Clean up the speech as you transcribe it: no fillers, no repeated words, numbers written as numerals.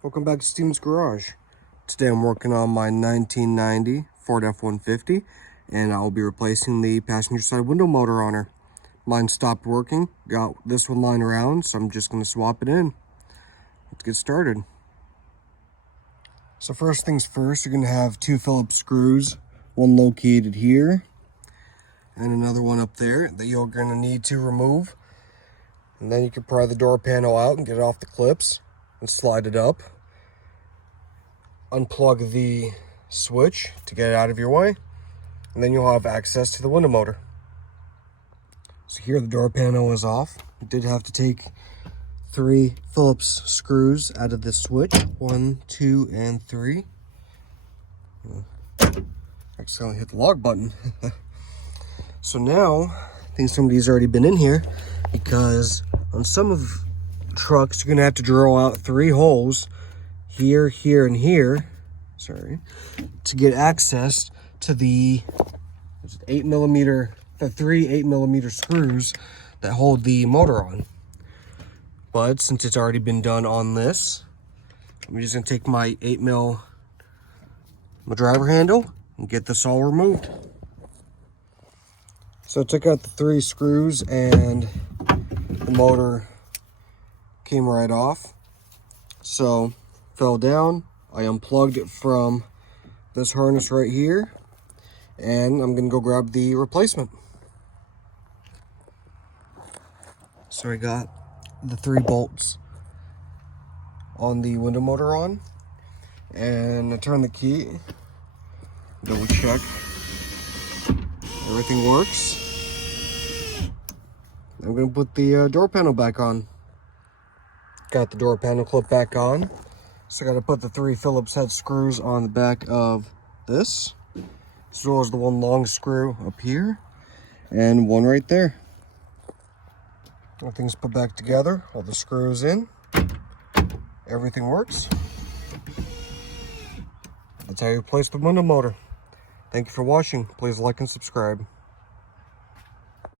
Welcome back to Steven's Garage. Today I'm working on my 1990 Ford F-150 and I'll be replacing the passenger side window motor on her. Mine stopped working, got this one lying around, so I'm just going to swap it in. Let's get started. So first things first, you're going to have two Phillips screws, one located here and another one up there that you're going to need to remove. And then you can pry the door panel out and get it off the clips and slide it up. Unplug the switch to get it out of your way, and then you'll have access to the window motor. So here the door panel is off. I did have to take 3 Phillips screws out of the switch. 1, 2, and 3. Accidentally hit the lock button. So now, I think somebody's already been in here, because on some of the trucks, you're gonna have to drill out 3 holes, here, here, and here, to get access to the 3 8mm screws that hold the motor on. But since it's already been done on this, I'm just gonna take my 8mm driver handle and get this all removed. So I took out the 3 screws and the motor came right off. So fell down. I unplugged it from this harness right here, and I'm gonna go grab the replacement. So I got the 3 bolts on the window motor on, and I turn the key, double check everything works. I'm gonna put the door panel back on. Got the door panel clip back on. So I got to put the 3 Phillips head screws on the back of this, as well as the one long screw up here, and one right there. Everything's put back together, all the screws in, everything works. That's how you replace the window motor. Thank you for watching. Please like and subscribe.